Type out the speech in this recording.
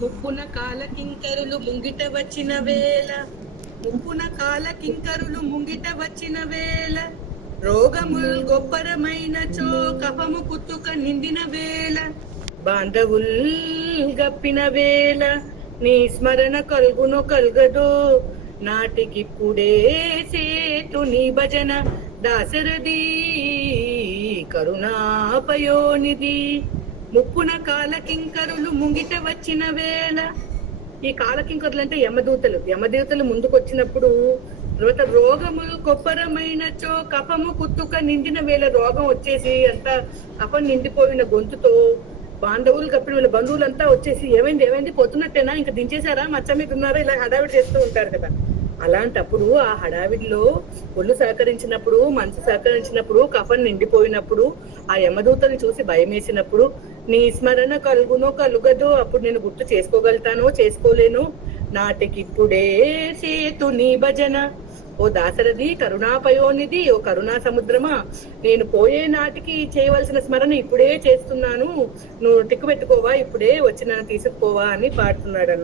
ముప్పున కాల కింకరులు ముంగిట వచ్చిన వేళ, ముప్పున కాల కింకరులు ముంగిట వచ్చిన వేళ, రోగముల్ గొప్పరమైన చో కఫము కుత్తుక నిండిన వేళ, బాంధవుల్ గప్పిన వేళ, నీ స్మరణ కలుగునో కలుగదో, నాటికిప్పుడే సేతు నీ భజన, దాశరథి కరుణాపయోనిధి. ముప్పున కాలకింకరులు ముంగిట వచ్చిన వేళ. ఈ కాలకింకరులు అంటే యమదూతలు. యమదూతలు ముందుకు వచ్చినప్పుడు తర్వాత రోగములు కొప్పరమైనచో కఫము కుత్తుక నిండిన వేళ, రోగం వచ్చేసి అంతా కఫం నిండిపోయిన గొంతుతో బాంధవులు కప్పిన వీళ్ళ బంధువులంతా వచ్చేసి ఏమైంది పోతున్నట్టేనా, ఇంకా దించేశారా, మచ్చ మీద ఉన్నారా, ఇలా హడావిడి చేస్తూ ఉంటారు కదా. అలాంటప్పుడు ఆ హడావిడిలో ఒళ్ళు సహకరించినప్పుడు, మనసు సహకరించినప్పుడు, కఫన్ నిండిపోయినప్పుడు, ఆ యమదూతని చూసి భయం వేసినప్పుడు, నీ స్మరణ కలుగునో కలుగదో, అప్పుడు నేను గుర్తు చేసుకోగలుగుతానో చేసుకోలేను, నాటికిప్పుడే సేతు నీ భజన. ఓ దాశరథి కరుణాపయోనిధి, ఓ కరుణా సముద్రమా, నేను పోయే నాటికి చేయవలసిన స్మరణ ఇప్పుడే చేస్తున్నాను, నువ్వు టిక్కు పెట్టుకోవా, ఇప్పుడే వచ్చి నన్ను తీసుకుపోవా అని పాడుతున్నాడు.